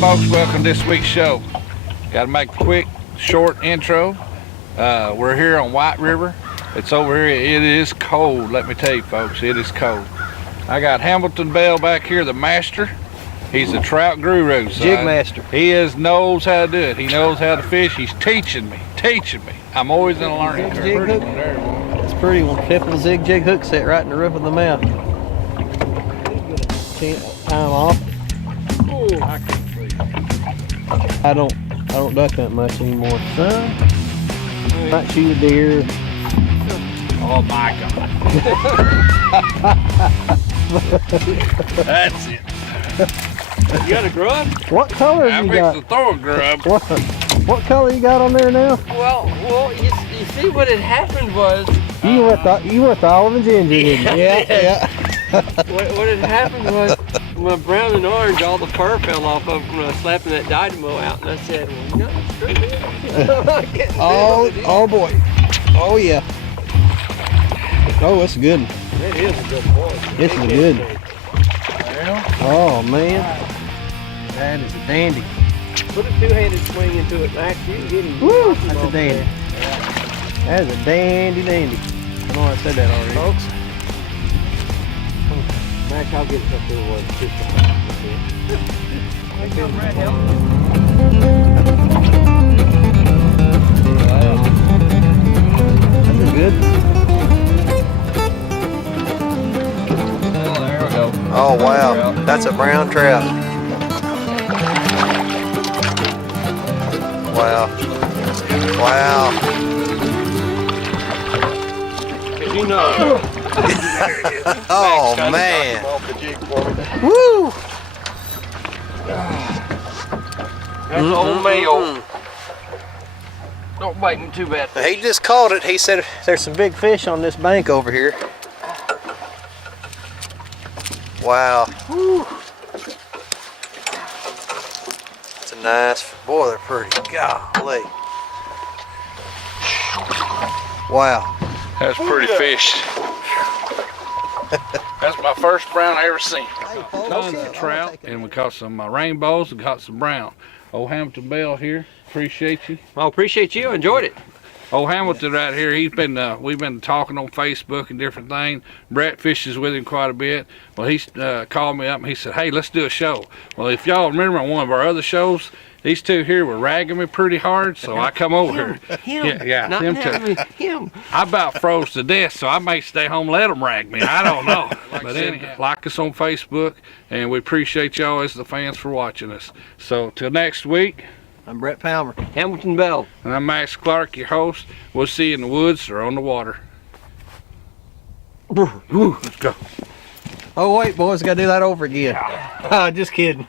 folks, welcome to this week's show. Got to make a quick, short intro. We're here on White River. It's over here. It is cold, let me tell you folks, it is cold. I got Hamilton Bell back here, the master. He's a trout guru. So Jig master. He knows how to do it. He knows how to fish. He's teaching me. I'm always in a learning curve. Jig hook. It's pretty one. Triple zig jig hook set right in the roof of the mouth. Time off. I can't see. I don't duck hunt much anymore. Son, might shoot a deer. Oh my God. That's it. You got a grub? What color I'm you got? fixing to throw a grub. What color you got on there now? Well, you see what had happened was... You went the olive ginger, didn't you? Yeah. What had happened was my brown and orange, all the fur fell off of when I was slapping that dynamo out, and I said, well, you know, screw this. Oh boy. Oh yeah. Oh, it's good. That is a good boy. This is good. Well, Oh man. That is a dandy. Put a two-handed swing into it, Max. You can get him. Woo! That's a dandy. That is a dandy. I know I said that already. Folks. Max, I'll get it up there one. This is good. there we go. Oh wow. That's a brown trout. Wow. You know. Oh man. Woo! That's old male. Don't bite me too bad. He just caught it. He said there's some big fish on this bank over here. Wow. Woo. It's a nice, boy, they're pretty. Golly. Wow. That's pretty fish. That's my first brown I ever seen. Tons of trout, and we caught some rainbows and caught some brown. Old Hamilton Bell here, appreciate you. Well, appreciate you. Enjoyed it. Old Hamilton right here, we've been talking on Facebook and different things. Brett fishes with him quite a bit. Well, he called me up and he said, hey, let's do a show. Well, if y'all remember on one of our other shows, these two here were ragging me pretty hard, so I come over here. Him. Yeah, Not them two. him. I about froze to death, so I may stay home and let them rag me. I don't know. But anyhow, like us on Facebook, and we appreciate y'all as the fans for watching us. So till next week, I'm Brett Palmer. Hamilton Bell. and I'm Max Clark, your host. We'll see you in the woods or on the water. Woo, let's go. Oh wait, boys, gotta do that over again. Just kidding.